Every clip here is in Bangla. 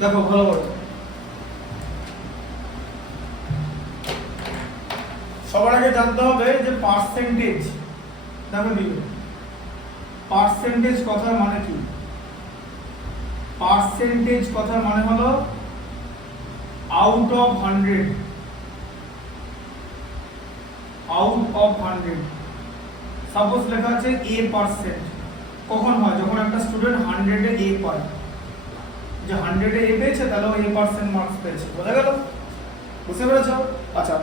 দেখো ভালো করে সবার আগে জানতে হবে যে পার্সেন্টেজ। দেখো দিল পার্সেন্টেজ কথার মানে কি? পার্সেন্টেজ কথার মানে হলো out of 100, out of 100। Suppose লেখা আছে a%। কখন হয়? যখন একটা স্টুডেন্ট 100 এ a পায়, যে 100 এ a পেয়েছে তাহলে ও a% মার্কস পেয়েছে। বোঝা গেল? বুঝতে পেরেছো? আচ্ছা,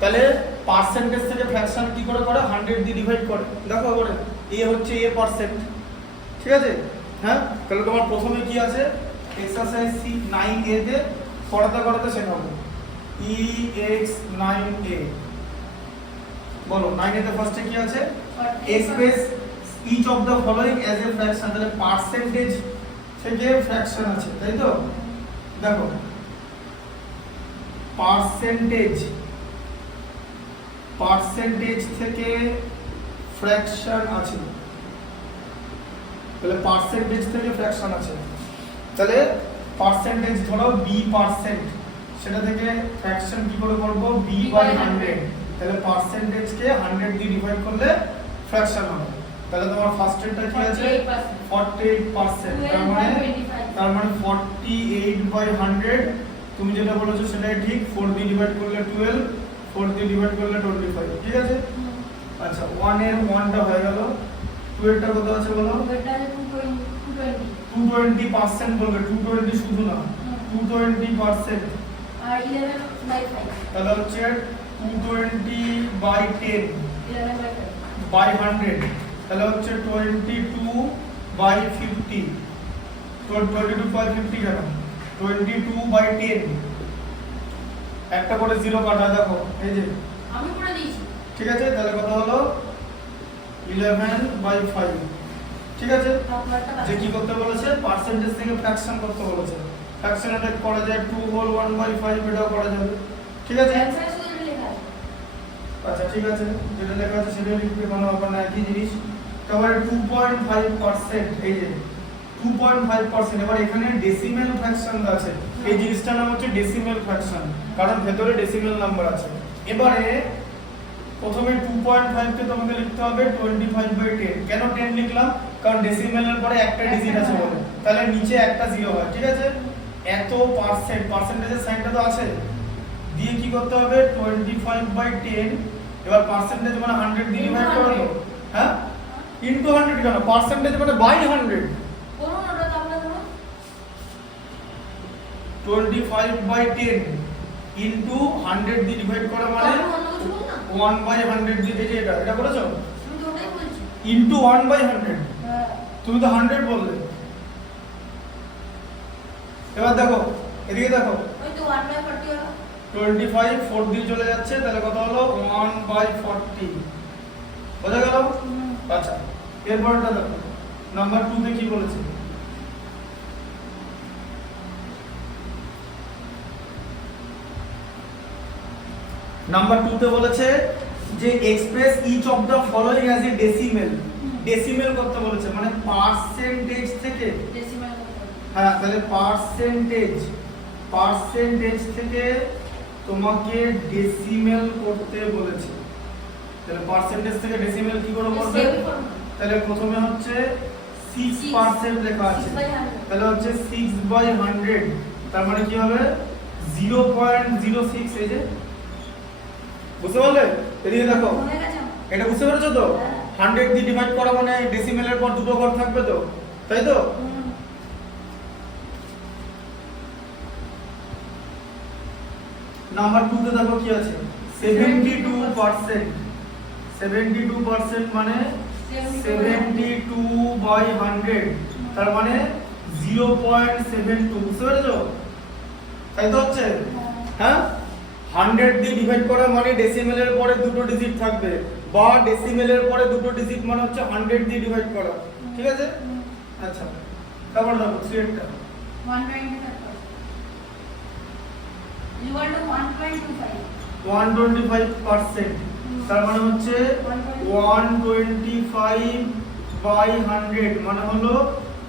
তাহলে পার্সেন্টেজ থেকে ফ্র্যাকশন কি করে 100 দিয়ে ডিভাইড করে। দেখো করে a হচ্ছে a%, ঠিক আছে? হ্যাঁ, তাহলে তোমার প্রথমে কি আছে? এক্সারসাইজ 9a তে করাতে শেখাবো ex9a। বলো 9a তে ফার্স্টে কি আছে? Express each of the following as a fraction। তাহলে পার্সেন্টেজ থেকে ফ্র্যাকশন আছে, তাই তো? দেখো পার্সেন্টেজ থেকে ফ্র্যাকশন আছে, তাহলে পার্সেন্টেজ থেকে ফ্র্যাকশন আছে। তাহলে পার্সেন্টেজ ধরো b%, সেটা থেকে ফ্র্যাকশন কি করে করব? b/100। তাহলে পার্সেন্টেজ কে 100 দিয়ে ডিভাইড করলে ফ্র্যাকশন হবে। তাহলে তোমার ফার্স্ট এরটা কি আছে? 48%। তার মানে 48/100। তুমি যেটা বলেছো সেটাই ঠিক। 4 দিয়ে ডিভাইড করলে 12, 4 দিয়ে ডিভাইড করলে 25, ঠিক আছে? আচ্ছা, 1 এর 1টা হয়ে গেল। 2 এরটা কত আছে বলো? 220% বলবে। 220 শুধু না, 220% আর 11/5। তাহলে হচ্ছে 220/10 11/5 তাহলে হচ্ছে 22/50। 22/50 কেন? 22/10। একটা করে জিরো কাটা, দেখো এই যে আমি করে দিয়েছি। ঠিক আছে? তাহলে কত হলো? 11/5, ঠিক আছে? যে কি করতে বলেছে? পার্সেন্টেজ থেকে ফ্র্যাকশন করতে বলেছে। ফ্র্যাকশন এটা করা যায় 2 হোল 1/5, এটাও করা যাবে, ঠিক আছে? অ্যানসার শুধু লেখা আছে। আচ্ছা ঠিক আছে, যেটা লেখা আছে সেটাই লিখবে, কোনো ব্যাপার না, একই জিনিস। তারপরে 2.5%, এই যে 2.5%। এবার এখানে ডেসিমেল ফ্র্যাকশন আছে, এই জিনিসটার নাম হচ্ছে ডেসিমেল ফ্র্যাকশন, কারণ ভেতরে ডেসিমেল নাম্বার আছে। এবারে প্রথমে 2.5 কে তোমাকে লিখতে হবে 25/10। কেন 10 লিখলাম? কারণ ডেসিমেলের পরে একটা ডিজিট আছে বলে, তাহলে নিচে একটা জিরো হয়, ঠিক আছে? এত পার্সেন্টেজের সাইনটা তো আছে, দিয়ে কি করতে হবে? 25/10। এবার পার্সেন্টেজ মানে 100 দিয়ে ডিভাইড করে দাও। হ্যাঁ, ইনটু 100 কেন? পার্সেন্টেজ মানে বাই 100। করুন ওটা তাহলে ধরো 25/10 ইনটু 100 দিয়ে ডিভাইড করা মানে অন্য কিছু বল না। 1/100 দিয়ে, এই যে এটা করেছো? আমি তো ওটাই বলছি। ইনটু 1/100। হ্যাঁ। তুমি তো 100 বললে। এবার দেখো এদিকে, দেখো ওই তো 1/40 হলো। 25 4 দিয়ে চলে যাচ্ছে, তাহলে কত হলো? 1/40। বোঝা গেল? আচ্ছা, এরপরটা দেখো, নাম্বার 2 তে কি বলেছে? নাম্বার 2 তে বলেছে যে express each of the following as a decimal. Decimal করতে বলেছে, মানে পার্সেন্টেজ থেকে। ডেসিমাল করতে হবে। হ্যাঁ, তাহলে পার্সেন্টেজ থেকে তোমাকে ডেসিমেল করতে বলেছে। তাহলে পার্সেন্টেজ থেকে ডেসিমেল কি করে করবে? সেভ করুন। তাহলে প্রথমে হচ্ছে 6% লেখা আছে, 6/100 তাহলে হচ্ছে 6/100। তার মানে কি হবে? 0.06। এই যে বুঝতে পারলে? এদিকে দেখো, হয়ে গেছে আমার। এটা বুঝতে পেরেছো তো? 100 দিয়ে ডিভাইড করা মানে ডেসিমেলের পর দুটো ঘর থাকবে তো, তাই তো? নাম্বার 2 তে দেখো কি আছে? 72%। 72% মানে 72/100, তার মানে 0.72। বুঝতে পেরেছো? তাই তো হচ্ছে? হ্যাঁ, 100 দিয়ে ডিভাইড করা মানে ডেসিমেলের পরে দুটো ডিজিট থাকবে, বা ডেসিমেলের পরে দুটো ডিজিট মানে হচ্ছে 100 দিয়ে ডিভাইড করা, ঠিক আছে? আচ্ছা, তারপর দেখো 3 টা 125%. equal to 1.25. 125%, তার মানে হচ্ছে 125/100 মানে হলো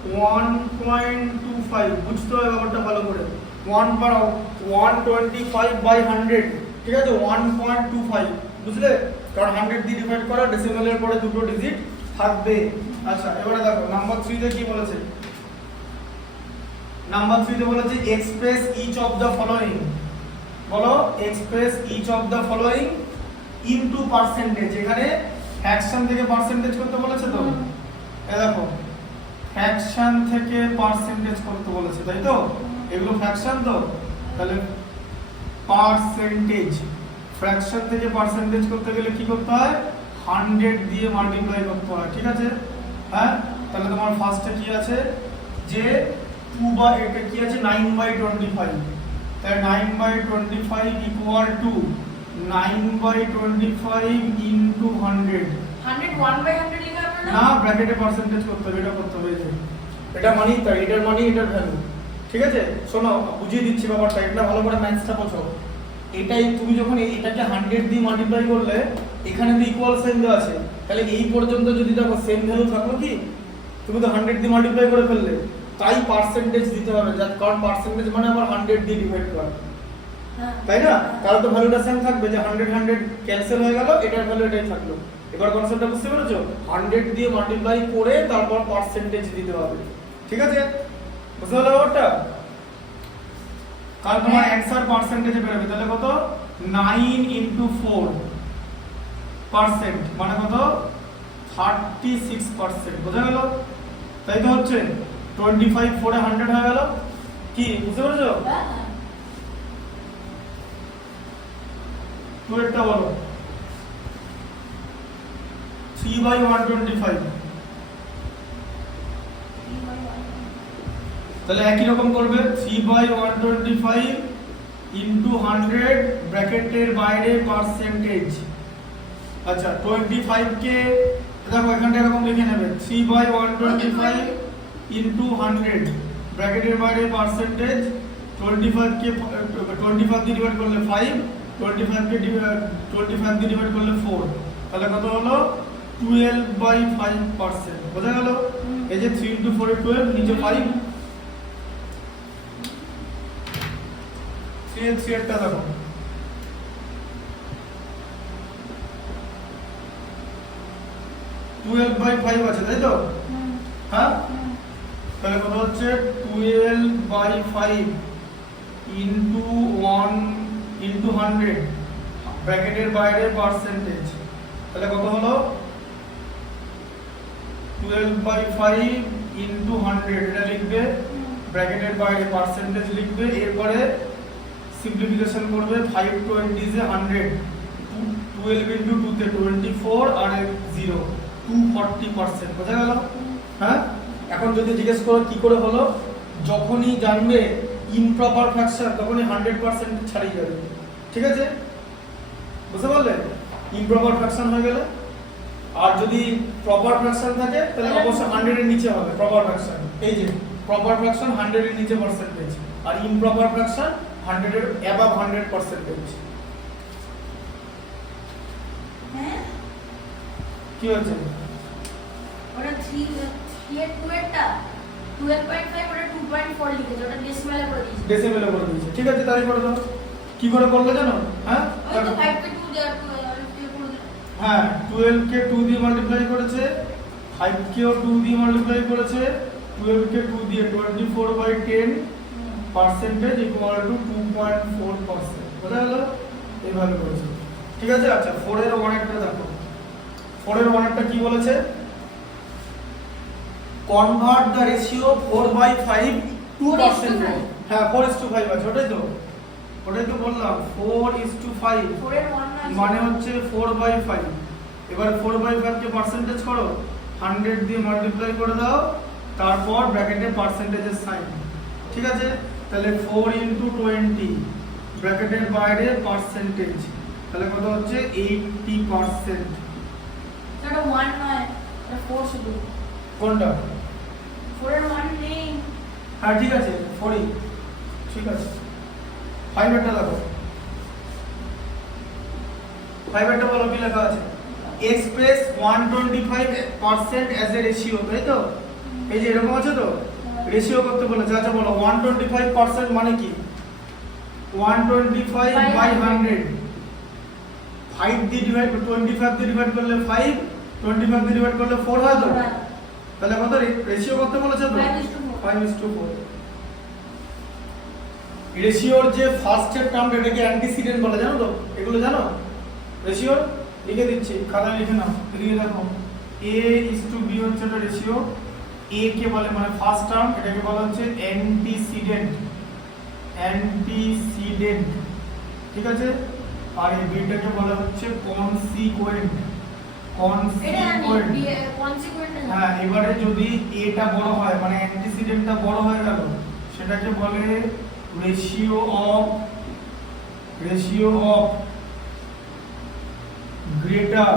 1.25 বুঝতে হবে ব্যাপারটা ভালো করে 125/100 ঠিক আছে 1.25 বুঝলে কারণ 100 দিয়ে ডিভাইড করা ডেসিমেলের পরে দুটো ডিজিট থাকবে আচ্ছা এবারে দেখো নাম্বার 3 তে কি বলেছে নাম্বার 3 তে বলেছে express each of the following বলো express each of the following into percentage এখানে ফ্র্যাকশন থেকে পার্সেন্টেজ করতে বলেছে তো এই দেখো ফ্র্যাকশন থেকে পার্সেন্টেজ করতে বলেছে তাই তো এগুলো ফ্র্যাকশন তো তাহলে পার্সেন্টেজ ফ্র্যাকশন থেকে পার্সেন্টেজ করতে গেলে কি করতে হয় 100 দিয়ে মাল্টিপ্লাই করতে হয় ঠিক আছে হ্যাঁ তাহলে তোমার ফার্স্টে কি আছে যে 2 বা এটা কি আছে 9/25 তাহলে 9/25 ইকুয়াল টু 9/25 ইনটু 100 100 লিখা হবে না ব্র্যাকেটে পার্সেন্টেজ করতে হবে এটা করতে হবে এই যে এটা মানি তাই এটার মানি এটার ভ্যালু ঠিক আছে শোনো বুঝিয়ে দিচ্ছি ব্যাপারটা এটা ভালো করে ম্যাথসটা বোঝো এটাই তুমি যখন এটাকে 100 দিয়ে মাল্টিপ্লাই করলে এখানে তো ইকুয়াল সাইন দেওয়া আছে তাহলে এই পর্যন্ত যদি দেখো সেম ভ্যালু থাকলো কি তুমি তো 100 দিয়ে মাল্টিপ্লাই করে ফেললে তাই পার্সেন্টেজ দিতে হবে কারণ পার্সেন্টেজ মানে আবার 100 দিয়ে ডিভাইড করা তাই না তাহলে তো ভ্যালুটা সেম থাকবে যে 100 ক্যান্সেল হয়ে গেল এটার ভ্যালু এটাই থাকলো এবার কনসেপ্টটা বুঝতে পেরেছো 100 দিয়ে মাল্টিপ্লাই করে তারপর পার্সেন্টেজ দিতে হবে ঠিক আছে বুঝতে পারলে ব্যাপারটা কারণ তোমার অ্যানসার পার্সেন্টেজে বেরোবে তাহলে কত 9 × 4% মানে কত 36% বোঝা গেল তাই তো হচ্ছে 25 4 100 হয়ে গেল কি বুঝতে পেরেছো তো এটা বলো 3/125 তাহলে একই রকম করবে 3/125 ইনটু 100 ব্র্যাকেটের বাইরে পার্সেন্টেজ আচ্ছা 25 কে দেখো এখানটা এরকম লিখে নেবে 3/125 ইনটু 100 ব্র্যাকেটের বাইরে পার্সেন্টেজ 25 কে 25 দিয়ে ডিভাইড করলে 5 25 কে 25 দিয়ে ডিভাইড করলে 4 তাহলে কত হলো 12/5% বোঝা গেল এই যে 3 × 4 = 12 নিচে 5 3 এরটা দেখো 12/5 আছে তাই তো হ্যাঁ তাহলে কত হচ্ছে 12/5 ইনটু 1 ইনটু 100 ব্র্যাকেটের বাইরে পার্সেন্টেজ তাহলে কত হলো 12/5 ইনটু 100 এটা লিখবে ব্র্যাকেটের বাইরে পার্সেন্টেজ লিখবে এরপরে সিম্পলিফিকেশন করবে 5 20 যে 100 12 ইনটু 2 তে 24 আর 0 240% বোঝা গেল হ্যাঁ এখন যদি জিজ্ঞেস করো কি করে হলো যখনই জানবে ইমপ্রপার ফ্র্যাকশন তখনই 100% ছাড়িয়ে যাবে ঠিক আছে বুঝতে পারলে ইমপ্রপার ফ্র্যাকশন হয়ে গেলে আর যদি প্রপার ফ্র্যাকশন থাকে তাহলে অবশ্যই 100 এর নিচে হবে প্রপার ফ্র্যাকশন এই যে প্রপার ফ্র্যাকশন 100 এর নিচে পার্সেন্টেজ আর ইমপ্রপার ফ্র্যাকশন 100 এর অ্যাবাভ 100%। হ্যাঁ কি হচ্ছে ওটা 3 এর 2 এরটা 12.5 ওটা 2.4 লিখেছে ওটা ডেসিমেলে করে দিয়েছে ডেসিমেলে করে দিয়েছে ঠিক আছে তাই করে দাও কি করে করলে জানো হ্যাঁ ওই তো 5 কে 2 দেওয়ার হ্যাঁ 12 কে 2 দিয়ে মাল্টিপ্লাই করেছে 5 কেও 2 দিয়ে মাল্টিপ্লাই করেছে 12 কে 2 দিয়ে 24/10 পার্সেন্টেজ ইকুয়াল টু 2.4% বোঝা গেল এইভাবে করেছে ঠিক আছে আচ্ছা 4 এর 1 একটা দেখো 4 এর 1 একটা কি বলেছে convert the ratio 4/5 to percentage হ্যাঁ 4:5 আছে ওটাই তো বললাম 4:5 4 এর 1 না মানে হচ্ছে 4/5 এবার 4/5 কে পার্সেন্টেজ করো 100 দিয়ে মাল্টিপ্লাই করে দাও তারপর ব্র্যাকেটে পার্সেন্টেজের সাইন ঠিক আছে তাহলে 4 × 20 ব্র্যাকেটের বাইরে পার্সেন্টেজ তাহলে কত হচ্ছে 80% এটা 1 নয় এটা 4 শুধু কোনটা 4 এর 1 নেই হ্যাঁ ঠিক আছে 4 ঠিক আছে 5 এরটা দেখো 5 এরটা বলো কি লেখা আছে এক্সপ্রেস 125% অ্যাজ এ রেশিও তাই তো এই যে এরকম আছে তো, রেশিও করতে বলেছে। আচ্ছা বলো 125% মানে কি? 125 বাই 100, 5 দিয়ে ডিভাইড 25 দিয়ে ডিভাইড করলে 5, 25 দিয়ে ডিভাইড করলে 4 হয় তো। তাহলে কত রেশিও করতে বলেছে তো? 5:4। রেশিওর যে ফার্স্ট এর টার্ম এটাকে অ্যান্টিসিডেন্ট বলে, জানো তো? এগুলো জানো? রেশিও লিখে দিচ্ছি, খাতায় লিখে নাও। এদিকে দেখো, A:B হচ্ছে একটা রেশিও। A কে বলে মানে ফার্স্ট টার্ম, এটাকে বলা হচ্ছে অ্যান্টিসিডেন্ট। অ্যান্টিসিডেন্ট, ঠিক আছে? আর এই বিটাকে বলা হচ্ছে কনসিকুয়েন্ট। কনসিকুয়েন্ট, হ্যাঁ। এবারে যদি এটা বড় হয় মানে অ্যান্টিসিডেন্টটা বড় হয়ে গেল, সেটাকে বলে রেশিও অফ গ্রেটার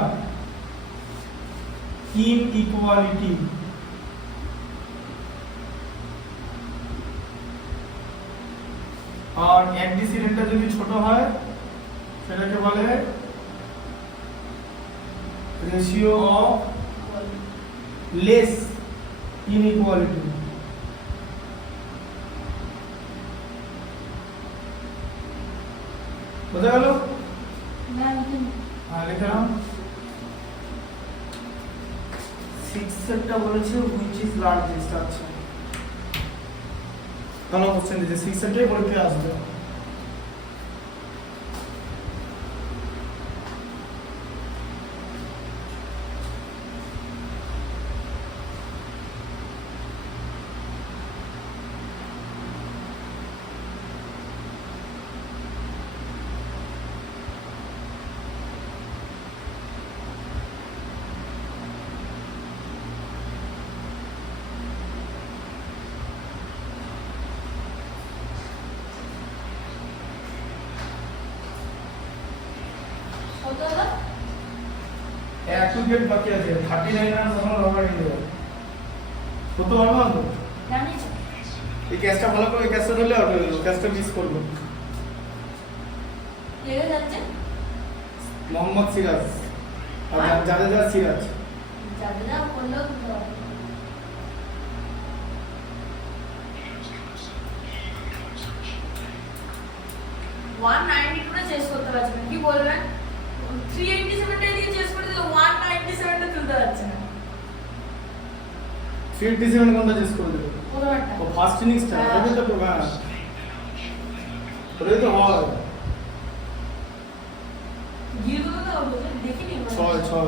ইনইকুয়ালিটি। আর অ্যান্টিসিডেন্টটা যদি ছোট হয় সেটাকে বলে রেশিও অফ লেস ইনইকুয়ালিটি। বোঝা গেল? হ্যাঁ, লিখে নাও। 6 সেটটা বলেছে which is largest। আচ্ছা, ভালো কোশ্চেন দিয়েছে। 6 সেটটাই পরীক্ষায় আসবে। এক টু গেট বাকি আছে, 39 আর তখন রবারি দেবে। কত পারবো তো? জানিস এই ক্যাশটা ভালো করে, এই ক্যাশটা ধরলে আউট হয়ে গেল, ক্যাশটা মিস করবো। লেগে যাচ্ছে মোহাম্মদ সিরাজ আর জাদেজা সিরাজ। জাদেজা করলেও দিতে হবে। 192 করে চেস করতে পারছে না, কি বলবেন? 387 টা দিয়ে চেস করে দিল, 197 টা তুলতে পারছে না। 387 কোনটা চেস করে দিল? কোনটা? ও ফার্স্ট ইনিংসটা, এটা তো প্রোগ্রাম। ওটাই তো হয়। গিয়ে তো দেখিনি 6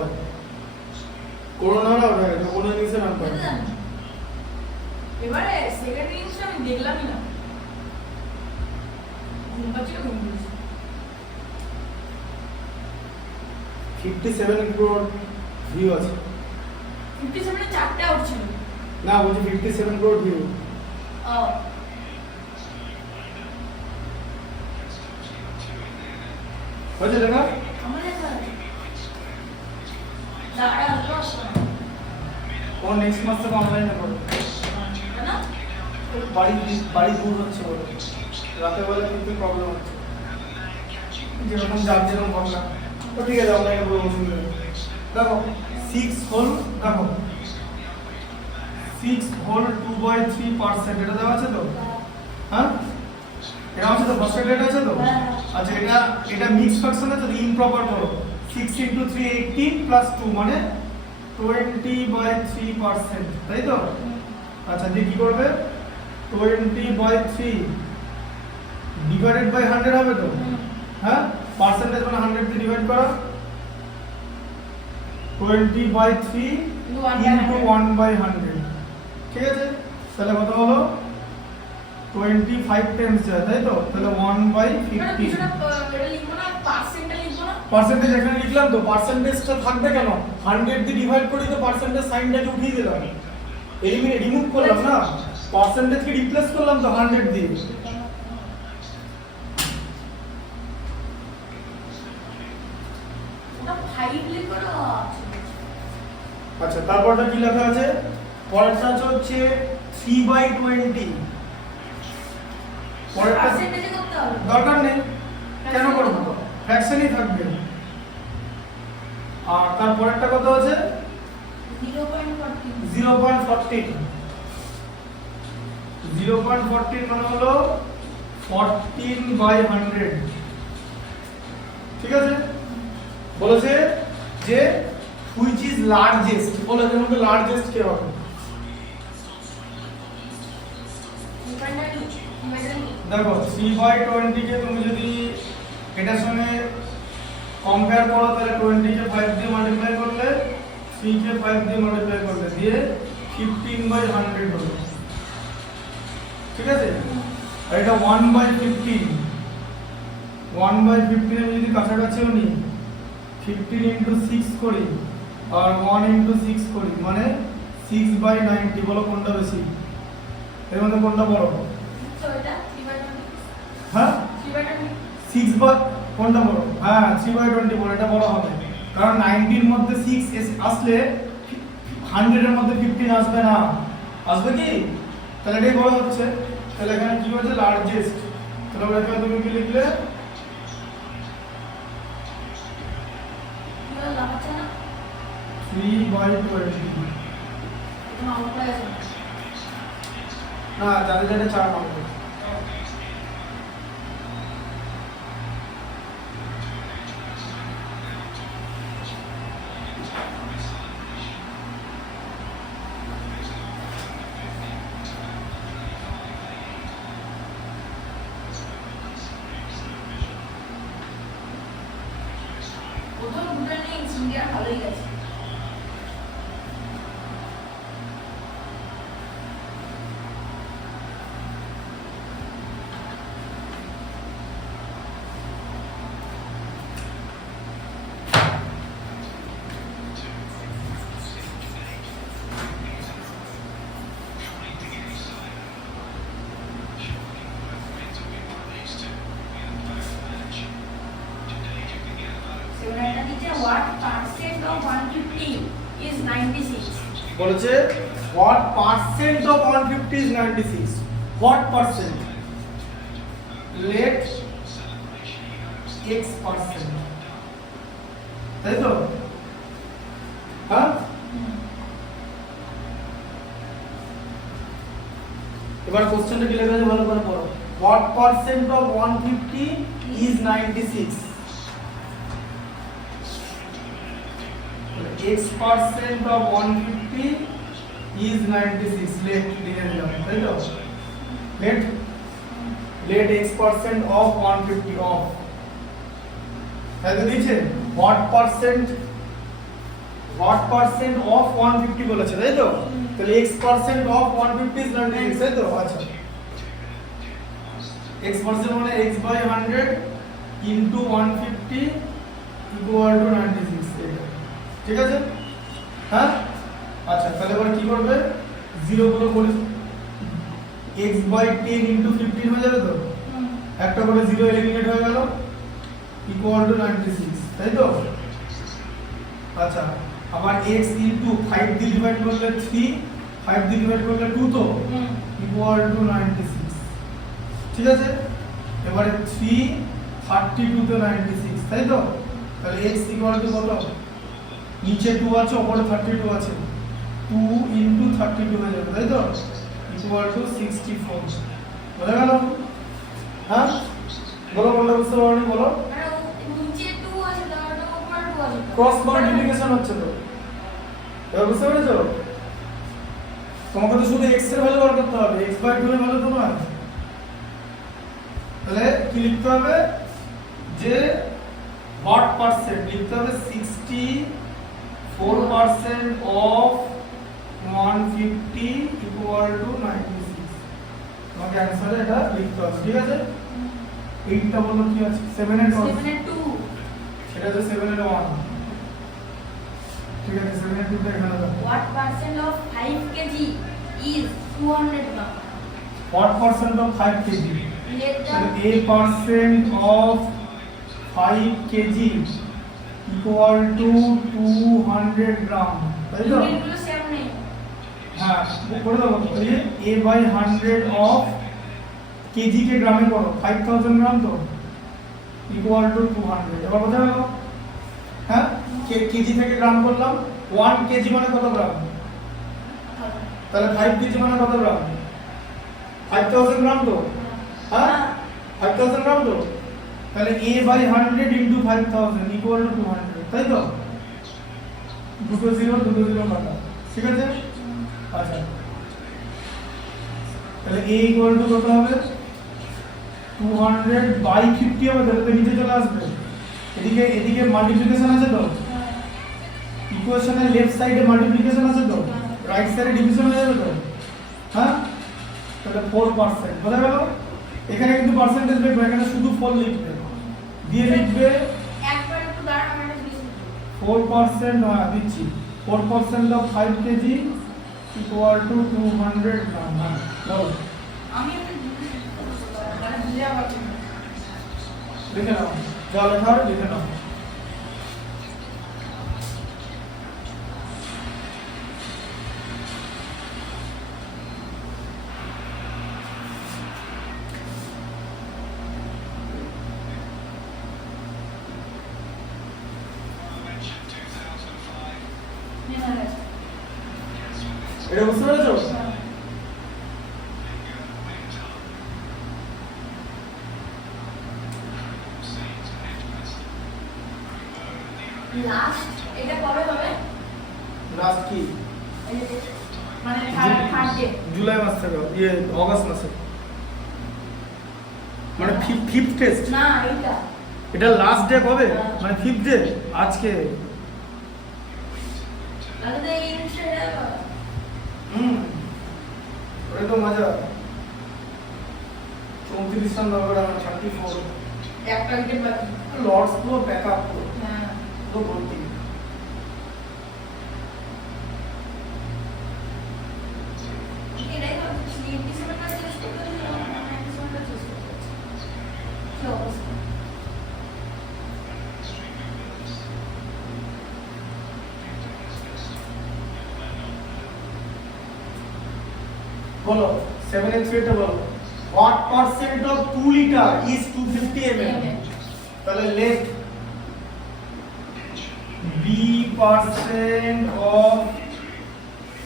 করোনারা ওঠা গেছে, কোনো ইনিংসে রান পায়। এবারে সেকেন্ড ইনিংসটা আমি দেখলামই না, ঘুম পাচ্ছিল, ঘুম পেয়েছি। 57 ক্রোর ভিউ আছে। 57 এ 4টে আউট ছিল। না, বলছি 57 ক্রোর ভিউ। ও হয়েছে দেখা? আমাদের এখানে দাঁড়া আসলো ও নেক্সট মাস থেকে অনলাইনে করবে। না, বাড়ি দূর হচ্ছে ওর, রাতের বেলা কিন্তু প্রবলেম হচ্ছে, যেরকম যার যেরকম বললাম। তো ঠিক আছে, অনলাইনে পুরো অসুবিধা নেই। দেখো 6 হোল, দেখো 6 হোল 2/3%, এটা দেওয়া আছে তো? হ্যাঁ, এটা আছে তো, ফার্স্ট এটা আছে তো? আচ্ছা, এটা মিক্স ফ্র্যাকশন আছে তো, ইমপ্রপার করো। 6 × 3 18 + 2 মানে 20/3%, তাই তো? আচ্ছা, দিয়ে কি করবে? 20/3 ডিভাইডেড বাই 100 হবে তো? হ্যাঁ, পার্সেন্টেজ মানে 100 দিয়ে ডিভাইড করো। 20/3 ইনটু 1/100, ঠিক আছে? তাহলে কত হলো? 25 টাইমস যায়, তাই তো? তাহলে 1/50। এটা লিখবো না, পার্সেন্টটা লিখবো না। পার্সেন্টেজ এখানে লিখলাম তো, পার্সেন্টেজটা থাকবে কেন? 100 দিয়ে ডিভাইড করি তো পার্সেন্টেজ সাইনটাকে উঠিয়ে দিলাম, এলিমিনেট রিমুভ করলাম না, পার্সেন্টেজকে রিপ্লেস করলাম তো 100 দিয়ে। ওটা 5 লিখবো না। আচ্ছা, তারপরটা কি লেখা আছে? পরেরটা হচ্ছে 3/20। পরেরটা পার্সেন্টেজে করতে হবে, দরকার নেই, কেন করব? ফ্র্যাকশনই থাকবে। আর তারপরেরটা কত আছে? 0.40। 0.40। 0.14 মানে হলো 14/100। ঠিক আছে, বলেছে যে হুইচ ইজ লার্জেস্ট, বলে এর মধ্যে লার্জেস্ট কে হবে? দেখো 3/20 কে তুমি যদি এটার সঙ্গে কম্পেয়ার করো তাহলে 20 কে 5 দিয়ে মাল্টিপ্লাই করলে 3 কে 5 দিয়ে মাল্টিপ্লাই করলে দিয়ে 15/100 হলো। ঠিক আছে, আর এটা 1/15, 1/15 এর যদি কাছাকাছিও নিই 15 ইনটু 6 করি আর 1 ইনটু 6 করি মানে 6/90। বলো কোনটা বেশি, এর মধ্যে কোনটা বড়? হ্যাঁ 6 বা কোনটা বড়? হ্যাঁ 3/20 বড়, এটা বড় হবে কারণ 90 এর মধ্যে 6 আসলে 100 এর মধ্যে 15 আসবে না, আসবে কি? তাহলে এটাই বড় হচ্ছে। তাহলে এখানে কি হচ্ছে? লার্জেস্ট। তাহলে এখানে তুমি কি লিখলে? 3/20। না যাদের যাদের 4 নম্বর। ভালোই গেছে। What percent of 150 is 96? বলেছে what percent of 150 is 96? What percent? Let x percent, তাই তো? হ্যাঁ, এবার কোশ্চেনটা কি লেখা আছে ভালো করে পড়ো। what percent of 150 is 96? x percent of 150 is 96। let লিখে দিলাম, তাই তো? let x percent of 150 of, তাই তো দিয়েছে? what percent of 150 বলেছে, তাই তো? তাহলে x percent of 150 is 96, তাই তো? আচ্ছা, x percent মানে x by 100 into 150 equal to 96। এটা ঠিক আছে? হ্যাঁ, আচ্ছা তাহলে এবার কি করবে? 0 গুলো করে x by 10 into 15 হয়ে যাবে তো? একটা করে 0 এলিমিনেট হয়ে গেল equal to 96, তাই তো? আচ্ছা, আবার x into 5 দিয়ে ডিভাইড করলে 3, 5 দিয়ে ডিভাইড করলে 2 তো equal to 96। ঠিক আছে, এবারে 3 32 তে 96, তাই তো? তাহলে x equal to কত? নিচে 2 আছে উপরে 32 আছে, 2 into 32 হয়ে যাবে, তাই তো? equal to 64। বুঝা গেল? হ্যাঁ, বলো বলো, বুঝতে পারোনি? বলো। নিচে 2 আছে তার উপরে 2 আছে, ক্রস মাল্টিপ্লিকেশন হচ্ছে তো, এবার বুঝতে পেরেছো? তোমাকে তো শুধু x এর ভ্যালু বার করতে হবে, x বাই 2 এর ভ্যালু তো নয়। তাহলে কি লিখতে হবে? যে what percent লিখতে হবে 64% of 150 equal to 96। তোমাকে অ্যানসারে এটা লিখতে হবে, ঠিক আছে? 8টা বলো কি আছে? 7 এর 1, 7 এর 2, সেটা তো 7 এর 1। ঠিক আছে, 7 এর 2টা এখানে দাও। what percent of 5 kg is 200 gram? What percent of 5 kg? Let the A percent of 5 kg equal to 200 gram, তাই তো? ইউনিটগুলো সেম নেই। হ্যাঁ, করে দাও। তাহলে A by 100 of kg কে গ্রামে করো, 5000 গ্রাম তো equal to 200। এবার বোঝা গেল? হ্যাঁ, কেজি থেকে গ্রাম করলাম, 1 কেজি মানে কত গ্রাম? তাহলে 5 কেজি মানে কত গ্রাম? 5000 গ্রাম তো, হ্যাঁ 5000 গ্রাম তো, তাহলে a by 100 into 5000 equal to 200, তাই তো? দুটো জিরো কাটা, ঠিক আছে? আচ্ছা, তাহলে a ইকুয়াল টু কত হবে? 200 বাই 50 হবে, তাহলে তো নিচে চলে আসবে। এদিকে মাল্টিপ্লিকেশন আছে তো, ইকুয়েশনের লেফট সাইডে মাল্টিপ্লিকেশন আছে তো, রাইট সাইডে ডিভিশন হয়ে যাবে তো, হ্যাঁ? তাহলে 4% বোঝা গেল? এখানে কিন্তু পার্সেন্টেজ লিখবে, এখানে শুধু 4 লিখবে, দিয়ে লিখবে একবার একটু দাঁড়ান, আমি একটা জিনিস লিখি। 4%, দিচ্ছি 4% অফ 5 কেজি ইকুয়াল টু 200 গ্রাম। হ্যাঁ বলো, আমি একটা জিনিস মানে বুঝে আবার লিখে নাও, যা লেখা হবে লিখে নাও। এটা বুঝতে পেরেছো? লাস্ট এটা কবে হবে? লাস্ট কি? এই যে মানে থার্ড ডে জুলাই মাস থেকে, অগাস্ট মাসে, মানে ফিফথ টেস্ট। না এটা লাস্ট ডে কবে? মানে ফিফথ ডে আজকে। তাহলে তো এই ইনস্টেড ওটা তো মজা। 34 রান দরকার আমার, 34 একটা উইকেট বাকি। লর্ডস পুরো ব্যাকআপ পুরো হ্যাঁ পুরো ভর্তি। এটাই তো 87 টা চেস করতে হলো, 97 টা চেস করতে হচ্ছে। কি অবস্থা? বলো 7x টা বলো। What percent of 2 liter is 250 ml? তাহলে late b percent of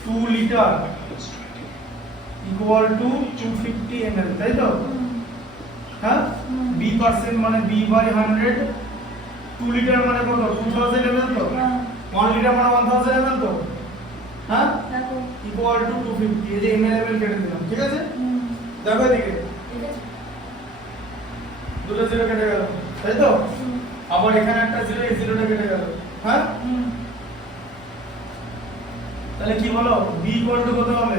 2 liter equal to 250 ml, তাই তো? হ্যাঁ, b percent মানে b by 100, 2 লিটার মানে কত? 2000 ml তো, 1 লিটার মানে 1000 ml তো, হ্যাঁ, দেখো ইকুয়াল টু 250। এই যে ml কেটে দিলাম, ঠিক আছে? দেখো এদিকে ঠিক আছে। দুটো জিরো কেটে গেল, তাই তো? আবার এখানে একটা জিরো, এই জিরোটা কেটে গেল, হ্যাঁ? তাহলে কি বলো, b ইকুয়াল টু কত হবে?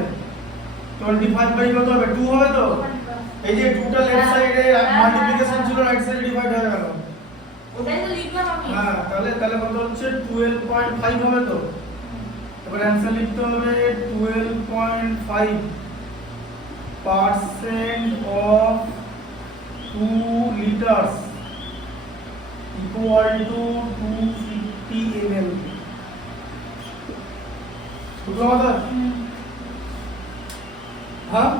25 বাই কত হবে? 2 হবে তো? এই যে 2টা লেফট সাইডে মাল্টিপ্লিকেশন ছিল, রাইট সাইডে ডিভাইড হয়ে গেল। ওটাই তো লিখলাম আমি। হ্যাঁ, তাহলে কত হচ্ছে? 12.5 হবে তো? এবার অ্যানসার লিখতে হবে 12.5% of 2 liters equal to 250 ml। বুঝলো কথা? হ্যাঁ,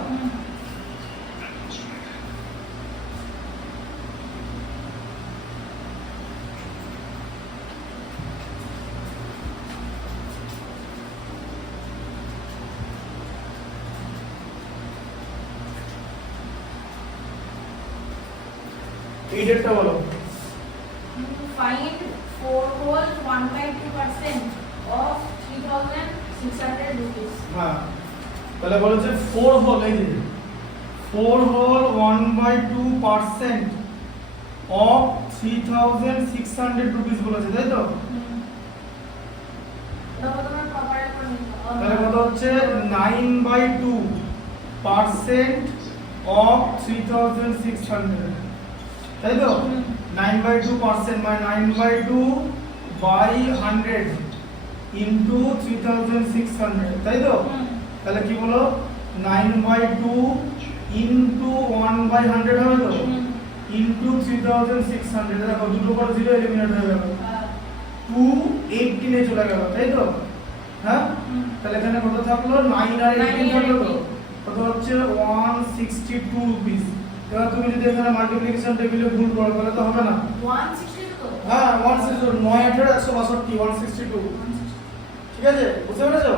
এই ডেটটা বলো। Find 4 whole 1/2% of 3600 rupees. হ্যাঁ, তাহলে বলেছে 4 হোল, এই যে 4 হোল 1/2% of 3600 রুপিস বলেছে, তাই তো? দেখো তোমার প্রপারে করে নিতে হবে। তাহলে কত হচ্ছে? 9/2% of 3600, তাই তো? 9/2% মানে 9/2 by 100 into 3600, তাই তো? তাহলে কি বলো, 9/2 into 1/100 হবে তো, into 3600। দেখো দুটো পর জিরো এলিমিনেট হয়ে গেল, 218 এ চলে গেল, তাই তো? হ্যাঁ, তাহলে এখানে কত থাকলো? 9 আর 18 থাকলো তো, কত হচ্ছে? 162 রুপিস। এবার তুমি যদি এখানে মাল্টিপ্লিকেশন টেবিলে ভুল করো তাহলে তো হবে না। 160 তো? হ্যাঁ, 162, 9 18 162, 162, ঠিক আছে? বুঝতে পেরেছো?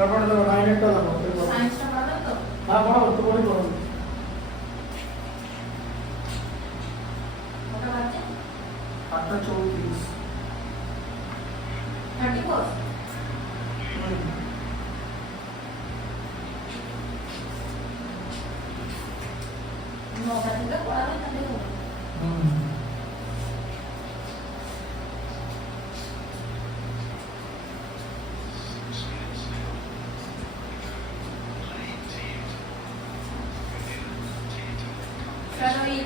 তারপরে দেখো 9 এরটা দেখো সায়েন্সটা পারবে তো? হ্যাঁ পড়ো তো পড়ি পড়ো কটা বাজে? 8:34 34? নটা থেকে পড়াবে তাহলে হবে। কেন এই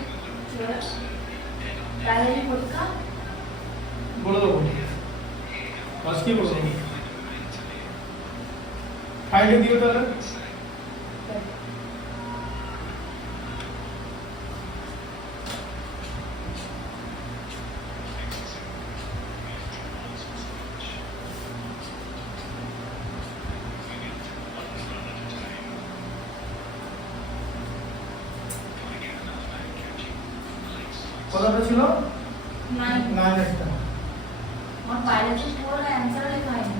প্রাইমারি পরীক্ষা? বলে দেবো আজকে বলে দেবো ফাইলে দিও তাহলে কতটা ছিল 9 9 একটা আমার বাইরে তো পুরো অ্যানসার লেখা হয়নি।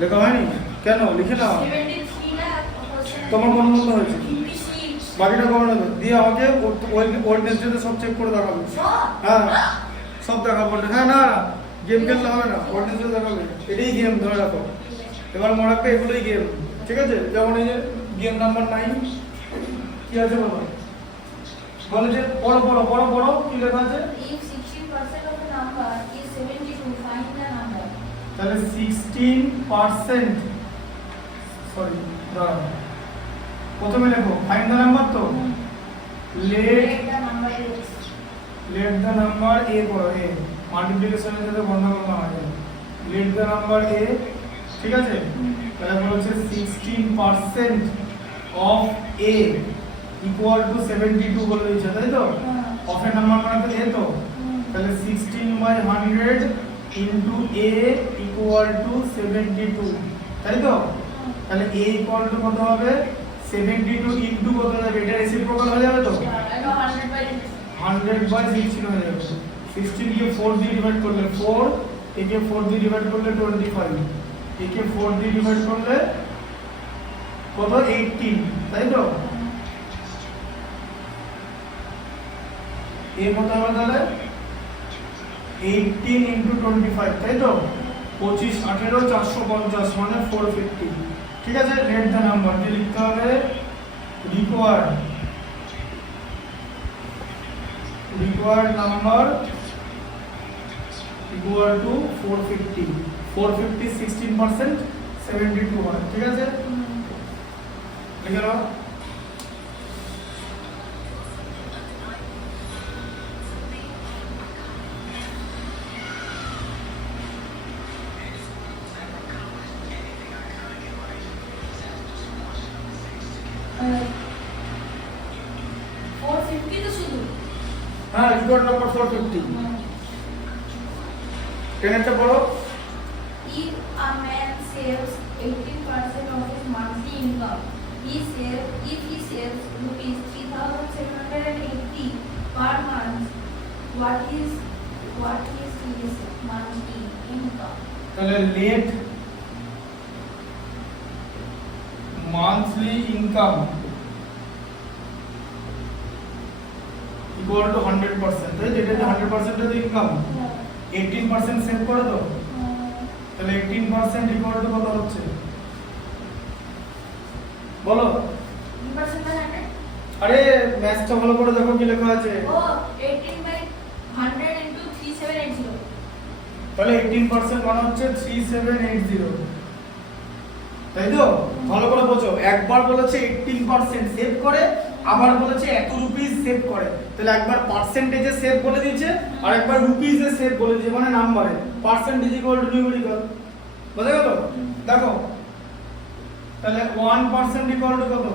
লেখা হয়নি কেন লিখে নাও 73 না কোশ্চেন তোমার কোন মতো হয়েছে 56 বাকিটা করে নেবে দিয়ে আমাকে ওই টেস্টে সব চেক করে দেখাবে হ্যাঁ সব দেখাবো হ্যাঁ না গেম খেললে হবে না ওই টেস্টে দেখাবে এটাই গেম ধরে রাখো এবার মনে রাখবে এগুলোই গেম ঠিক আছে যেমন এই যে গেম নাম্বার 9 কি আছে বলো বলে যে বড় বড় বড় বড় কি লেখা আছে if 60% of the number is 72 find the number তাহলে 16% সরি দাঁড়াও প্রথমে লেখো ফাইন্ড দ্য নাম্বার তো let the number is let the number A করো এ মাল্টিপ্লিকেশনের সাথে গণনা করতে হয় লেট দ্য নাম্বার এ ঠিক আছে তাহলে বলছে 16% অফ এ ইকুয়াল টু 72 বলে দিয়েছে তাই তো অফ এর নাম্বার মানে তো এ তো তাহলে 16/100 ইনটু এ ইকুয়াল টু 72 তাই তো তাহলে a ইকুয়াল টু কত হবে 72 ইনটু কত হবে এটা রেসিপ্রোকাল হয়ে যাবে তো I know 100 by 100/16 হয়ে যাবে 16 কে 4 দিয়ে ডিভাইড করলে 4 একে 4 দিয়ে ডিভাইড করলে 25 একে 4 দিয়ে ডিভাইড করলে কত 18 তাই তো এ কত হবে তাহলে 18 ইনটু 25 তাই তো 25 18 450 মানে 450 ঠিক আছে রেট দ্য নাম্বার দিয়ে লিখতে হবে required number equal to 450 16% 72 হয় ঠিক আছে লিখে নাও হ্যাঁ রিকোয়ার্ড নাম্বার 450 টেনেরটা পড়ো If a man saves 18% of his monthly income, if he saves rupees 3,780 per month, what is his monthly income? তাহলে let monthly income equal to 100% তাই যেটা 100% এর ইনকাম 18% সেভ করে দাও তাহলে 18% ইকুয়াল টু কত হচ্ছে বলো 18% by 100? আরে ম্যাথটা ভালো করে দেখো কি লেখা আছে Oh, 18 by 100 into 3780. তাহলে 18% মানে হচ্ছে 3780 তাই তো ভালো করে বোঝো একবার বলেছে 18% সেভ করে আবার বলেছে এত রুপিস সেভ করে তাহলে একবার পার্সেন্টেজে সেভ বলে দিয়েছে আর একবার রুপিসে সেভ বলে দিয়েছে মানে নাম্বারে পার্সেন্টেজ ইকুয়াল টু নিউমেরিক্যাল বুঝা গেল দেখো তাহলে 1% ইকুয়াল টু কত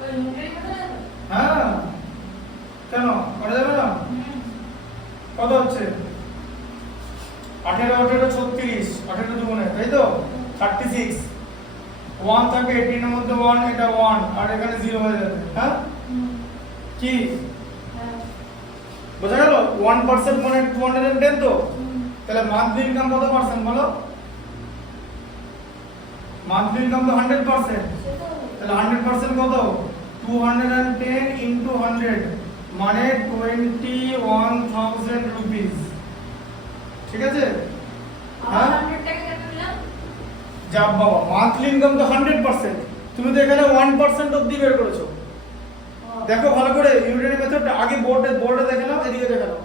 ওই ইউনিটের কথা জানো? হ্যাঁ কেন করা যাবে না কত হচ্ছে 18 18 36 18 দুগুণে তাই তো 36 1 থাকে 18 এর মধ্যে 1 এটা 1 আর এখানে 0 হয়ে যাবে হ্যাঁ কি হ্যাঁ। বোঝা গেল 1% মানে 210 তো তাহলে মান্থলি ইনকাম কত পার্সেন্ট বলো মান্থলি ইনকাম তো 100%, সেটা তাহলে 100% কত? 210 ইনটু 100 মানে 21,000 রুপিস। ঠিক আছে? আর হ্যাঁ 100 টাকা কেন নিলাম? যা বাবা, মান্থলি ইনকাম তো 100%, তুমি তো এখানে 1% অবধি বের করেছো। দেখো ভালো করে ইউনিটারি মেথডটা আগে বোর্ডে দেখে নাও, এদিকে দেখে নাও।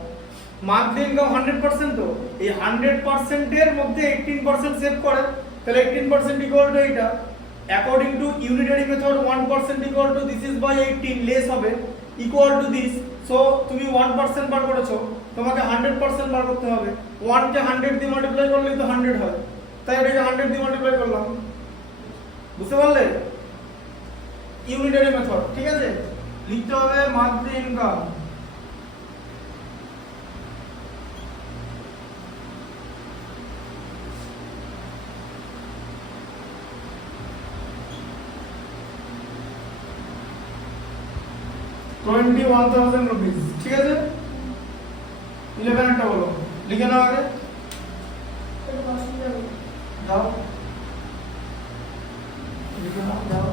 মান্থলি ইনকাম 100% তো এই 100% এর মধ্যে 18% সেভ করে, তাহলে 18% ইকুয়াল টু এইটা। According to unitary method 1% equal to this is by 18 less হবে ইকুয়াল টু দিস। সো তুমি 1% বার করেছো, তোমাকে 100% বার করতে হবে। 1 কে 100 দিয়ে মাল্টিপ্লাই করলেই তো 100 হয়, তাই এটাকে 100 দিয়ে মাল্টিপ্লাই করলাম। বুঝতে পারলে? Unitary method. ঠিক আছে, লিখতে হবে মান্থলি ইনকাম ₹21,000। ঠিক আছে, 11 একটা বলো, লিখে নাও আগে। এটা অসুবিধা হবে। দাও, লিখে নাও, দাও।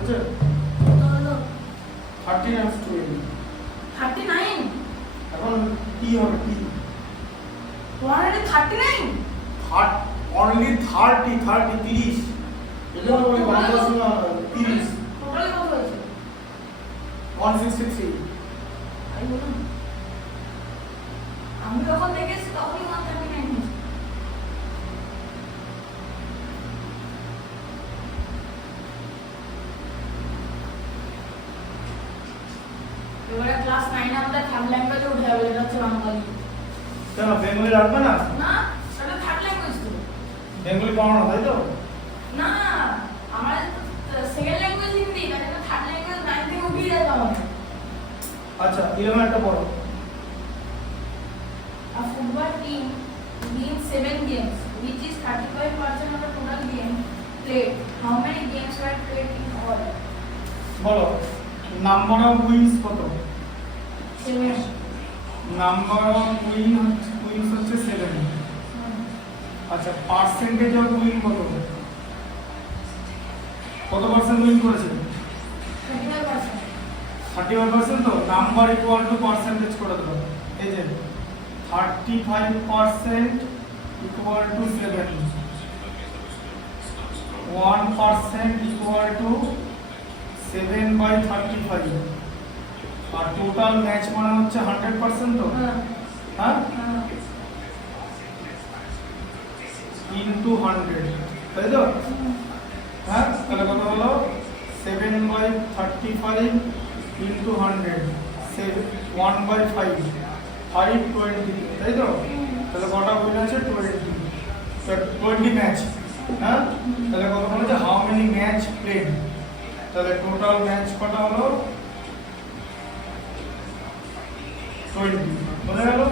আচ্ছা, কত হলো? 13 আর 20 39 এখন কি হবে? কি 139 অনলি 30 30 এজন্য বলি বাংলা শোনা 30 টোটালি কত হয়েছে? 163। আমি বলুন, আমি যখন দেখেছি তখনই 139 হয়েছে। এবারে ক্লাস 9 আমাদের থার্ড ল্যাঙ্গুয়েজে উঠে যাবে, এটা হচ্ছে বাঙালি। কেন বেঙ্গলি রাখবে না? না, এটা থার্ড ল্যাঙ্গুয়েজ তো। বেঙ্গলি পড়ানো তাই তো? না, আমাদের সেকেন্ড ল্যাঙ্গুয়েজ হিন্দি, তাই জন্য থার্ড ল্যাঙ্গুয়েজ 9 থেকে উঠিয়ে যেতে আমাদের। আচ্ছা 11 একটা পড়ো। A football team wins 7 games, which is 35% of the total game played. How many games were played in all? বলো নাম্বার অফ উইন্স কত? 7. নাম্বার অফ উইন্স হচ্ছে 7। আচ্ছা পার্সেন্টেজ অফ উইন কত? কত পার্সেন্ট উইন করেছে? 35%. 35%। তো নাম্বার ইকুয়াল টু পার্সেন্টেজ করে দাও। এই যে 35% ইকুয়াল টু 7, 1% ইকুয়াল টু 7/35, আর টোটাল ম্যাচ মানে হচ্ছে 100%। তো হ্যাঁ ইনটু 100, তাই তো? হ্যাঁ তাহলে কত হলো? 7/35 ইনটু 100, 1/5, 520, তাই তো? তাহলে কটা উইন আছে? 20। 20 ম্যাচ, হ্যাঁ তাহলে কত বলেছে হাউ মেনি ম্যাচ প্লেড, তাহলে টোটাল ম্যাচ কত হলো 20 বোঝা গেল।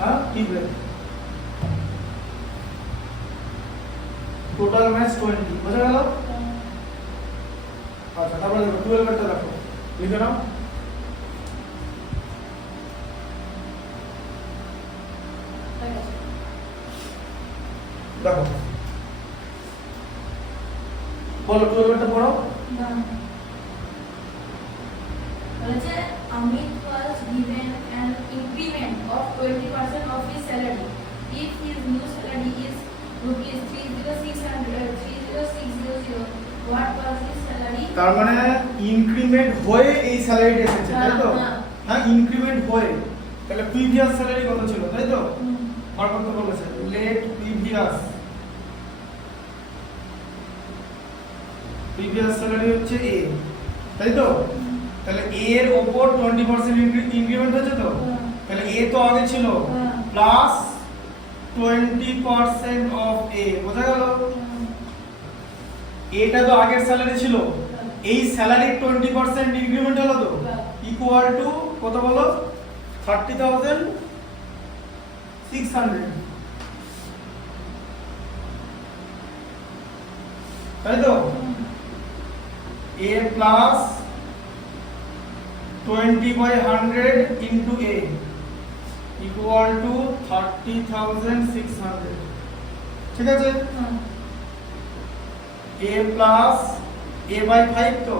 হ্যাঁ কি ব্রেক, টোটাল ম্যাচ 20 বোঝা গেল। আচ্ছা তারপরে দেখো 12 এরটা দেখো, লিখে নাও। দেখো বলো 12 এরটা পড়ো। Amit was given an increment of 20% of his salary. If his new salary is rupees 30600, what was his salary? তার মানে ইনক্রিমেন্ট হয়ে এই স্যালারিটা এসেছে তাই তো? হ্যাঁ ইনক্রিমেন্ট হয়ে, তাহলে প্রিভিয়াস স্যালারি কত ছিল তাই তো? আর কত বলেছে লেট প্রিভিয়াস স্যালারি হচ্ছে এ তাই তো? তাহলে এ এর উপর 20% ইনক্রিমেন্ট হয়েছে তো, তাহলে এ তো আগে ছিল প্লাস 20% অফ এ, বোঝা গেল? এটা তো আগের স্যালারি ছিল, এই স্যালারির 20% ইনক্রিমেন্ট হলো তো ইকুয়াল টু কত বলো 30,600 তাই তো? a plus 20/100 into a equal to 30,600, ঠিক আছে? a প্লাস a by 5 তো,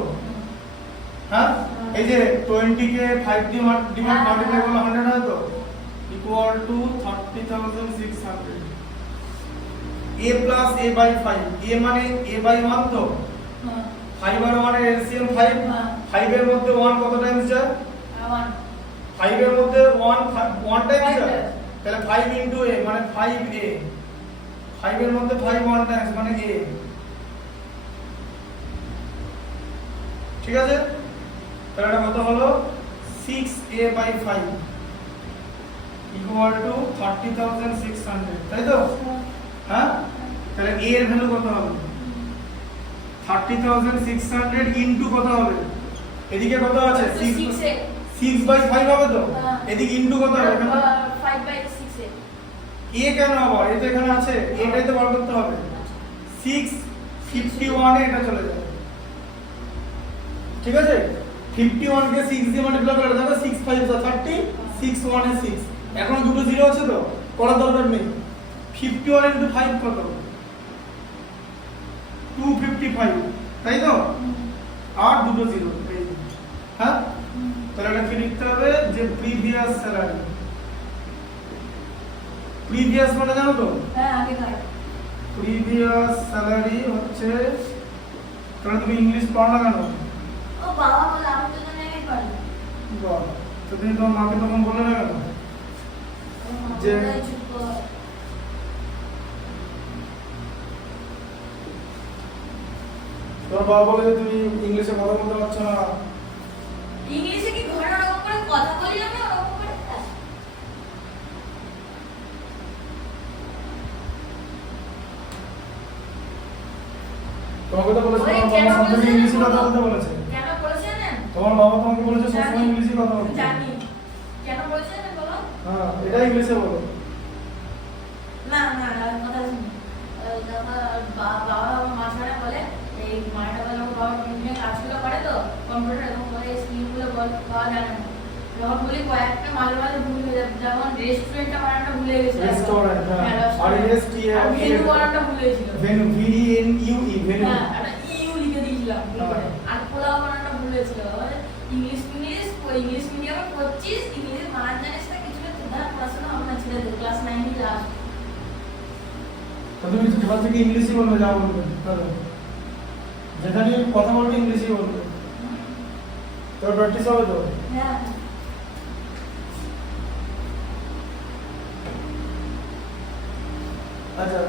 হ্যাঁ এই যে 20 কে 5 দিয়ে মাল্টিপ্লাই করলে 100 হয় তো, equal to 30,600। a plus a by 5, a মানে a by 1 তো, 5 আর 1 এর এলসিএম 5, 5 এর মধ্যে 1 কত টাইমস যায়? 1। 5 এর মধ্যে 1 টাইমস যায়, তাহলে 5 ইনটু a মানে 5a, 5 এর মধ্যে 5 1 টাইমস মানে a, ঠিক আছে? তাহলে এটা কত হলো 6a by 5 equal to 30,600 তাই তো? হ্যাঁ তাহলে a এর ভ্যালু কত হবে 30,600 ইনটু কত হবে, এদিকে কত আছে 6/5 হবে তো, এদিকে ইনটু কত হবে এখানে 5/6 a কেন আবার, এটা এখানে আছে, এটাই তো বার করতে হবে। 651 এ এটা চলে যাবে, ঠিক আছে? 51 কে 6 দিয়ে মাল্টিপ্লাই করলে দেখো 6 5 30, 6 1 এ 6, এখন দুটো জিরো আছে তো করার দরকার নেই। 51 ইনটু 5 কত 255 তাই তো? আর দুটো জিরো, হ্যাঁ তাহলে এটা কি লিখতে হবে যে প্রিভিয়াস স্যালারি, প্রিভিয়াস মানে জানো তো? হ্যাঁ আগেকার প্রিভিয়াস স্যালারি হচ্ছে, তাহলে তুমি ইংলিশ পড়ো না কেন? ও বাবা বলে আমি তো জানি পারি। বাহ, তো তুমি তোমার মাকে তখন বললে না কেন যে তোমার বাবা বলে যে তুমি ইংলিশে কথা বলতে পারছো না? ইংলিশে কি ঘরে ওরকম করে কথা বলি আমি ওরকম করে? তোমাকে তো বলেছে তোমার বাবা সবসময় ইংলিশে কথা বলতে বলেছে। কেন বলেছেন জানেন? তোমার বাবা তোমাকে বলেছে সবসময় ইংলিশে কথা বলতে। জানি কেন বলেছেন বলো। হ্যাঁ এটা ইংলিশে বলো। না না কথা শুনি, বাবা মাঝখানে বলে এই মাটা বলে বাবা কম্পিউটারে কাজগুলো করে তো কম্পিউটার এবং বলে স্কিলগুলো পাওয়া যায় না, যখন বলি কয়েকটা মাঝে মাঝে ভুল হয়ে যাবে, যেমন রেস্টুরেন্টটা বানানটা ভুলে গেছিল, রেস্টুরেন্ট হ্যাঁ আর এসটি আর ভেনু বানানটা ভুলে গেছিল, ভেনু VENU ভেনু হ্যাঁ একটা ইউ লিখে দিয়েছিলাম আর পোলাও বানানটা ভুলে গেছিল। ইংলিশ মিডিয়ামে পড়ছিস, ইংলিশ বানান জানিস না, কিছু না পড়াশোনা হবে না, ছেড়ে দে, ক্লাস 9 এ লাস্ট। তো তুমি যেটা থেকে ইংলিশই বলবে, যা বলবে তাহলে যেটা নিয়ে কথা বলবে ইংলিশই বলবে, তোর প্র্যাকটিস হবে তো? হ্যাঁ আচ্ছা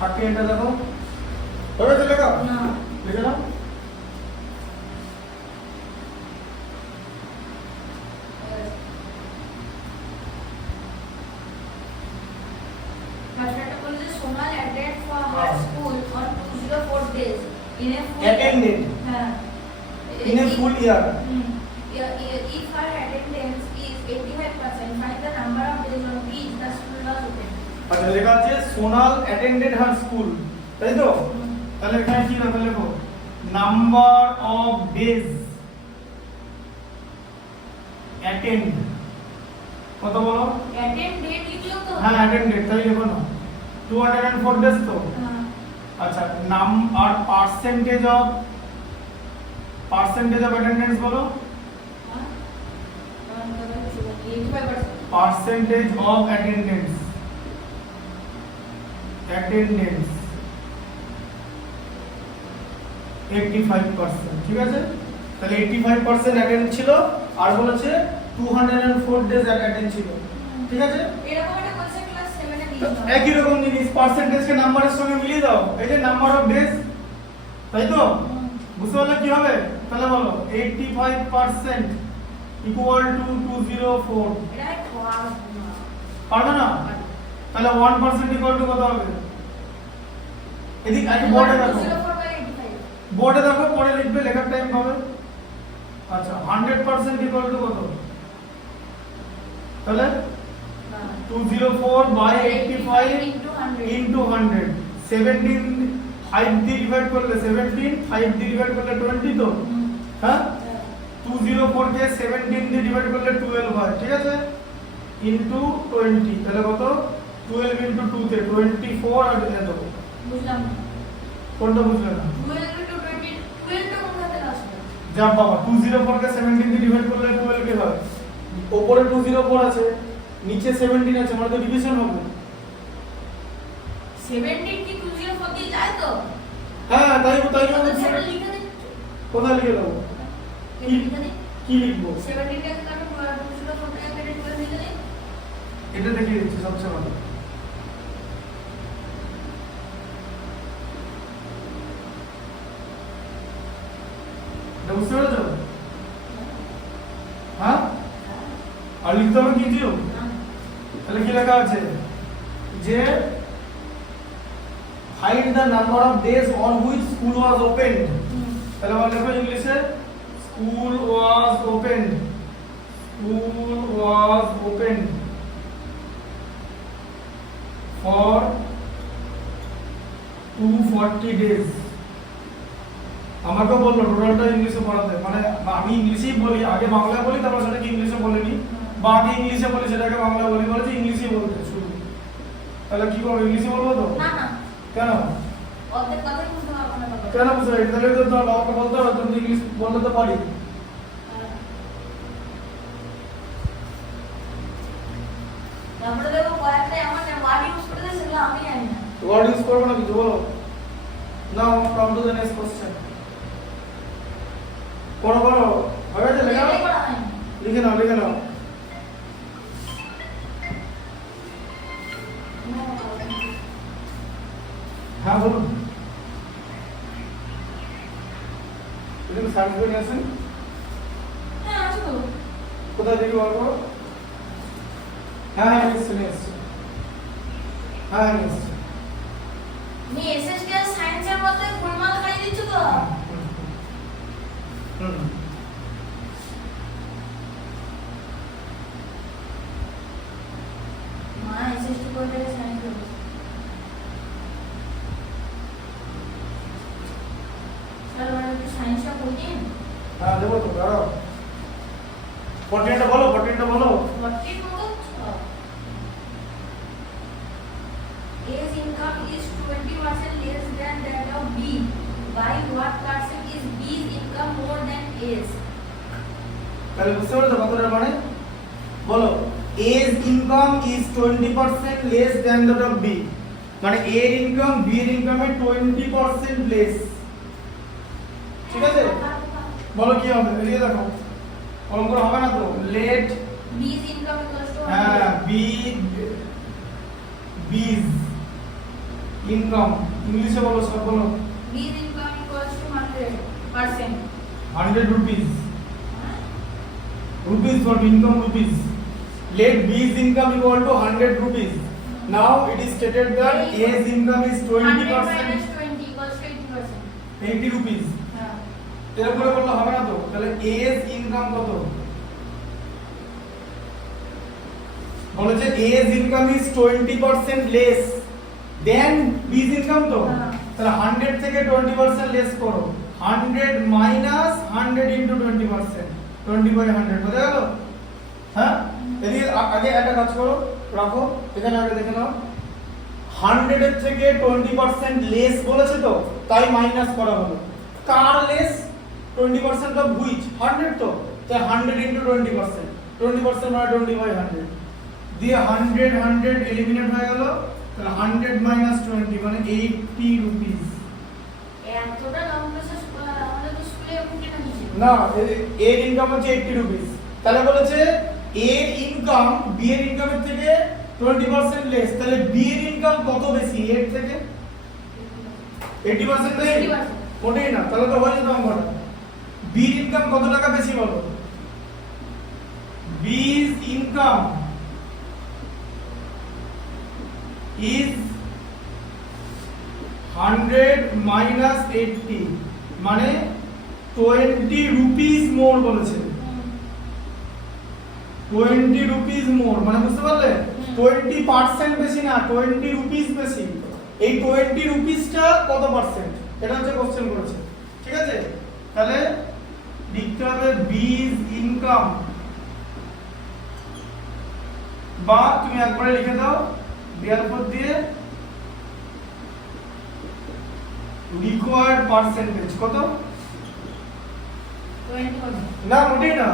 30 এটা দেখো হবে তো, লেখা না লিখে নাও। In a full Attended. In a full year. If her attendance is 85%, find the number of days on which the school was open. আচ্ছা লেখা আছে সোনাল অ্যাটেন্ডেড হার স্কুল, তাই তো? তাহলে এখানে কি লেখা লেখো? নাম্বার অফ ডেজ অ্যাটেন্ড কত বলো? Attend date লিখলো তো? হ্যাঁ অ্যাটেন্ডেড, তাই লেখো না? 204 ডেজ তো? হ্যাঁ। আচ্ছা নাম আর পার্সেন্টেজ অফ অ্যাটেন্ডেন্স বলো? হ্যাঁ। 85%. পার্সেন্টেজ অফ অ্যাটেন্ডেন্স 85%, ঠিক আছে? তাহলে 85% অ্যাটেন্ড ছিল আর বলেছে 204 ডেজ অ্যাটেন্ড ছিল, ঠিক আছে? এরকম একটা কোশ্চেন ক্লাস 7 এ তো দিয়েছিল। একই রকম জিনিস পার্সেন্টেজকে নাম্বারের সঙ্গে মিলিয়ে দাও, এই যে নাম্বার অফ ডেজ, তাই তো? বুঝতে পারলে কি হবে? তাহলে বলো 85% ইকুয়াল টু 204, এটা আমি পারবো না। পারবে না? তাহলে 1% ইকুয়াল টু কত হবে? এদিক আগে বোর্ডে দেখো, 204/85 বোর্ডে দেখো, পরে লিখবে, লেখার টাইম পাবে। আচ্ছা 100% ইকুয়াল টু কত? তাহলে 204/85 ইনটু 100, 17 5 দিয়ে ডিভাইড করলে 17, 5 দিয়ে ডিভাইড করলে 20 তো, হ্যাঁ? 204 কে 17 দিয়ে ডিভাইড করলে 12 হয়, ঠিক আছে? ইনটু 20, তাহলে কত? 12 ইনটু 2 তে 24 আর এত। বুঝলাম না। কোনটা বুঝলে না? 12 to 20, 12 টা কোন খাতে আসবে? যা বাবা 204 কে 17 দিয়ে ডিভাইড করলে 12 কি হয়? উপরে 204 আছে, নিচে 17 আছে, মানে তো ডিভিশন হবে। 17 কি 204 দিয়ে যায় তো? হ্যাঁ তাই তো তাই 7 লিখে দিন। কোথায় লিখে দেবো? লিখে দিন। কি লিখবো? 17 টাকে কাটো 204 টাকে কেটে 12 লিখে দিন। এটা দেখিয়ে দিচ্ছি সবচেয়ে ভালো। এটা বুঝতে পেরেছো? হ্যাঁ আর লিখতে হবে কি দিও? তাহলে কি লেখা আছে যে find the number of days on which school was opened, তাহলে আমরা লিখব ইংলিশে school was opened for 240 days। আমাকে বললো টোটালটা ইংলিশে পড়াতে, মানে আমি ইংলিশেই বলি, আগে বাংলা বলি তারপর সেটাকে ইংলিশে বলে নি, বা আগে ইংলিশে বলি সেটাকে বাংলা বলি, বলেছে ইংলিশই বলতে শুরু। তাহলে কি করবো, ইংলিশে বলবো তো? না না, কেন অর্ধেক কথাই বুঝতে পারবো না বাবা। কেন বুঝতে পারি? তাহলে তো তোমার বাবাকে বলতে হবে, তুমি তো ইংলিশ বলতে তো পারি। তারপরে দেখো কয়েকটা এমন ওয়ার্ড ইউজ করে দেয় সেগুলো আমি জানি না। ওয়ার্ড ইউজ করবো না কিছু, বলো। Now come to the next question. পড়ো পড়ো, হয়ে গেছে লেখা? এটাই করা হয়নি। লিখে নাও লিখে নাও। হ্যাঁ বলুন। এটা কি সায়েন্স বই নিয়ে আসেন? হ্যাঁ আছে তো। কোথায় দেখি বার করো। হ্যাঁ হ্যাঁ এসছে নিয়ে এসছে। হ্যাঁ নিয়ে এসছে। তুমি এসএসটি আর সায়েন্সের মধ্যে গোলমাল খাইয়ে দিচ্ছ তো। হুম মা এসএসটি করে থেকে সায়েন্স করবে। স্যার মানে একটু সায়েন্সটা কঠিন। হ্যাঁ দেবো তো, দাঁড়াও। 14টা বলো, 14টা বলো। 40 মতো A's income is 20% less than that of B. By what percent is B's income more than A's? তাহলে বুঝতে পারছো কথাটার মানে? বলো A's income is 20% less than that of B, মানে A এর ইনকাম B এর ইনকামে 20% less, ঠিক আছে? বলো কি হবে? এদিকে দেখো, অঙ্ক হবে না তো? Late B's income equals to হ্যাঁ B's ইনকাম, ইংলিশে বলো, সব বলো। B's income equals to 100%. 100 rupees, rupees for income rupees. Let B's income equal to 100 rupees. Now it is stated that A's income is 100 20%. minus 20 equals to 80%. 80 rupees. হ্যাঁ এর উপরে বললে হবে না তো, তাহলে এজ ইনকাম কত? বলেছে A's income is 20% less than B's income তো, হ্যাঁ। তাহলে 100 থেকে 20% লেস করো, 100 মাইনাস 100 ইনটু 20%, 20/100 বোঝা গেল? হ্যাঁ, এদিকে আগে একটা কাজ করো, রাখো এখানে, আগে দেখে নাও 100 এর থেকে 20% লেস বলেছে তো, তাই মাইনাস করা হলো। কার লেস? 20% of which? 100 তো, তাই 100 ইনটু 20%, 20% মানে 20/100 দিয়ে 100 100 এলিমিনেট হয়ে গেল, তাহলে 100 মাইনাস 20 মানে 80 রুপিস। এতটা লং প্রসেস আমাদের তো স্কুলে এরকম কেন দিয়েছিল? না, এর ইনকাম হচ্ছে 80 রুপিস, তাহলে বলেছে এর ইনকাম বি এর ইনকামের থেকে 20% লেস, তাহলে বি এর ইনকাম কত বেশি এর থেকে? 80% বেশি? 80%। ওটাই না, তাহলে তো হয়ে যেত অঙ্কটা। বি এর ইনকাম কত টাকা বেশি বলো? B is income is 100 minus 80 মানে 20 রুপিস মোর বলেছে, 20 রুপিস মোর মানে বুঝতে পারলে? 20% বেশি না, 20 রুপিস বেশি। এই 20 রুপিসটা কত পার্সেন্ট, এটা হচ্ছে কোশ্চেন করেছে। ঠিক আছে, তাহলে লিখতে হবে বিজ ইনকাম, বা তুমি একবারে লিখে দাও দেওয়ার পর দিয়ে রিকোয়ার্ড পার্সেন্টেজ কত? 20%। না মোটেই না,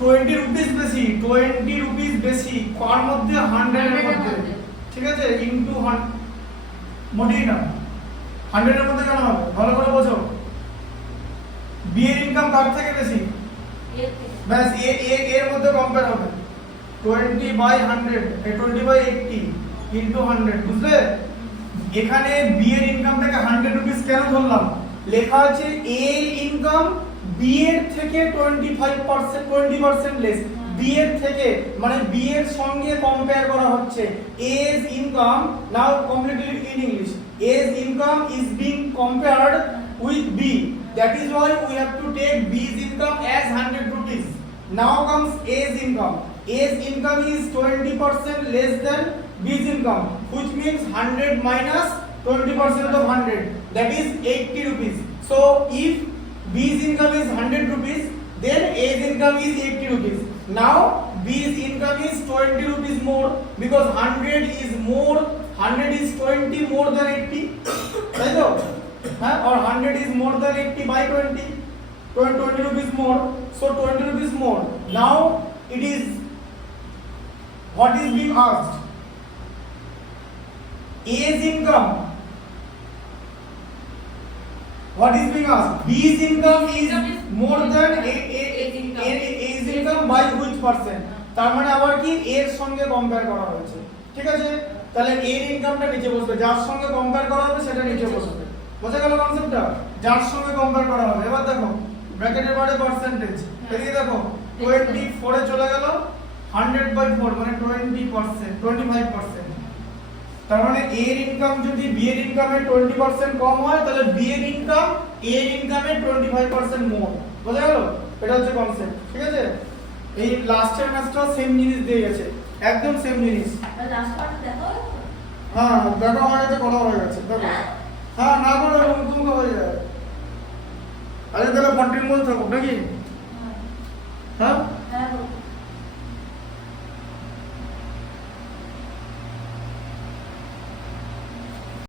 20 রুপিস বেশি, 20 রুপিস বেশি কার মধ্যে? 100 এর মধ্যে। ঠিক আছে, ইনটু 100, মোটেই না 100 এর মধ্যে কেন হবে? ভালো করে বোঝো, বি এর ইনকাম কার থেকে বেশি? ব্যাস এর মধ্যে কম্পেয়ার হবে, 20/100 20/80 ইনটু 100, বুঝলে? এখানে বি এর ইনকামটাকে 100 রুপিস কেন ধরলাম? লেখা আছে এ ইনকাম বি এর থেকে 20% লেস, বি এর থেকে মানে বি এর সঙ্গে কম্পেয়ার করা হচ্ছে। A's income, now completely in English, A's income is being compared with B, that is why we have to take b's income as 100 rupees. Now comes a's income. A's income is 20% less than b's income, which means 100 minus 20% of 100, that is 80 rupees. So if b's income is 100 rupees, then a's income is 80 rupees. Now b's income is 20 rupees more because 100 is more, 100 is 20 more than 80, right? Or 100 is more than 80 by 20, 20 rupees more, so 20 rupees more. Now it is, what is being asked? A's income, what is being asked? B's income is more than A's income by which percent? তার মানে আবার কি এর সঙ্গে কম্পেয়ার করা হয়েছে। ঠিক আছে, তাহলে এর ইনকামটা নিচে বসবে, যার সঙ্গে কম্পেয়ার করা হবে সেটা নিচে বসবে। বোঝা গেল কনসেপ্টটা? যার সঙ্গে কম্পেয়ার করা হবে। এবার দেখো ব্র্যাকেটের পরে পার্সেন্টেজ, এদিকে দেখো 24 এ চলে গেল, 100/4 মানে 20%, 25%। তার মানে এ এর ইনকাম যদি বি এর ইনকামের 20% কম হয়, তাহলে বি এর ইনকাম এ এর ইনকামের 25% মোর। বোঝা গেল? এটা হচ্ছে কনসেপ্ট। ঠিক আছে, এই লাস্টের ম্যাচটা সেম জিনিস দিয়ে গেছে, একদম সেম জিনিস। লাস্ট পার্ট দেখো। হ্যাঁ দেখো, আমার কাছে করা হয়ে গেছে, দেখো। হ্যাঁ না করো এরকম হয়ে যায়। আরে তাহলে 14 বল থাকুক নাকি? হ্যাঁ